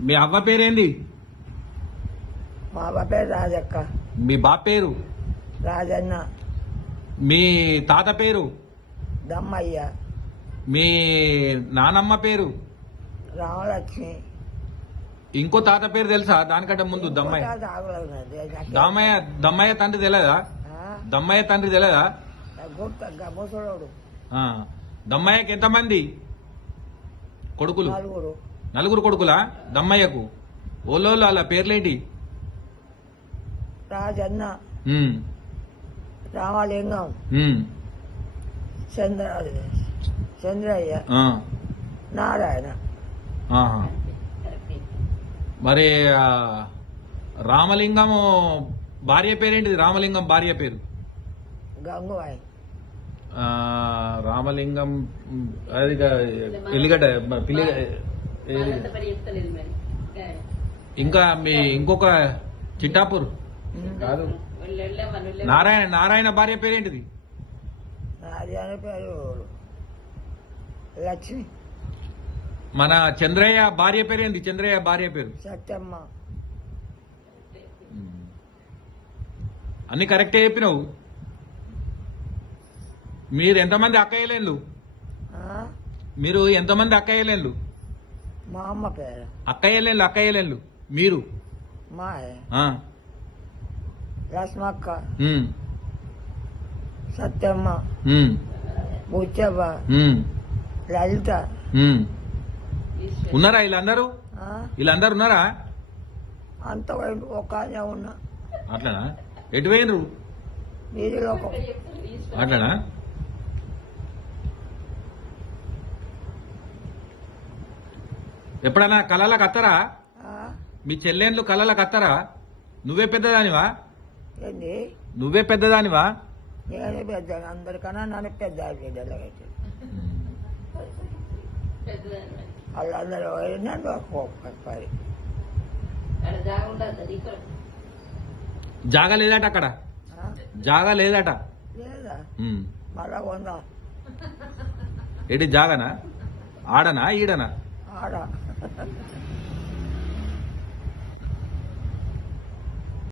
మీ అవ్వ పేరేంది? మా బాపే రాజక్క. మీ బాప్ పేరు? రాజన్న. మీ తాత పేరు? దమ్మయ్య. మీ నానమ్మ పేరు? రామలక్ష్మి. ఇంకో తాత పేరు తెలుసా? దానికంటే ముందు దమ్మయ్య. దమ్మయ్య దమ్మయ్య తండ్రి తెలియదా? దమ్మయ్య తండ్రి తెలియదా దమ్మయ్యకి ఎంతమంది? కొడుకులు? నలుగురు కొడుకులా? దమ్మయ్యకు. ఓలోళ్ళు వాళ్ళ పేర్లేంటి? రాజన్న. ఉమ్, రామలింగం. ఉమ్, చంద్ర చంద్రయ్య. ఆ, నారాయణ. ఆహా. మరి ఆ, రామలింగము భార్య పేరేంటిది? రామలింగం భార్య పేరు? గంగువాయి ఆ, రామలింగం అది గా- ఎల్లిగడ్డ పిల్లి? ఇంకా మీ ఇంకొక చిట్టాపూర్? కాదు. నారాయణ నారాయణ భార్య పేరేంటిది? లక్ష్మి. మన చంద్రయ్య భార్య పేరేంటి చంద్రయ్య భార్య పేరు. సత్యమ్మ. అన్ని కరెక్టే చెప్పినావు. మీరు ఎంతమంది అక్కయ్యలేళ్ళు ఆ? మీరు ఎంతమంది అక్కయ్యలేళ్ళు మా అమ్మ పేరు. అక్కయ్యలేళ్ళు అక్కయ్యలేళ్ళు. మీరు? లక్ష్మక్క. ఉమ్, సత్యమ్మ. బుచ్చవ్వ. లలిత. ఉన్నారా వీళ్ళందరూ? వీళ్ళందరూ ఉన్నారా? అంతవరకు ఒక ఉన్నా. అట్లనా? ఎటు పోయినరు అట్లనా? ఎప్పుడన్నా కళలకు అత్తరా? మీ చెల్లెండ్లు కళలకు అత్తరా నువ్వే పెద్దదానివా? ఏంది? నువ్వే పెద్దదానివా? నేను పెద్ద అందరికన్నా నన్ను పెద్ద వాళ్ళందరూ నన్ను జాగా లేదట అక్కడ? జాగా లేదట లేదా. మళ్ళా కొందా? ఏంటి జాగనా? ఆడనా ఈడనా? ఆడ. Ha ha ha.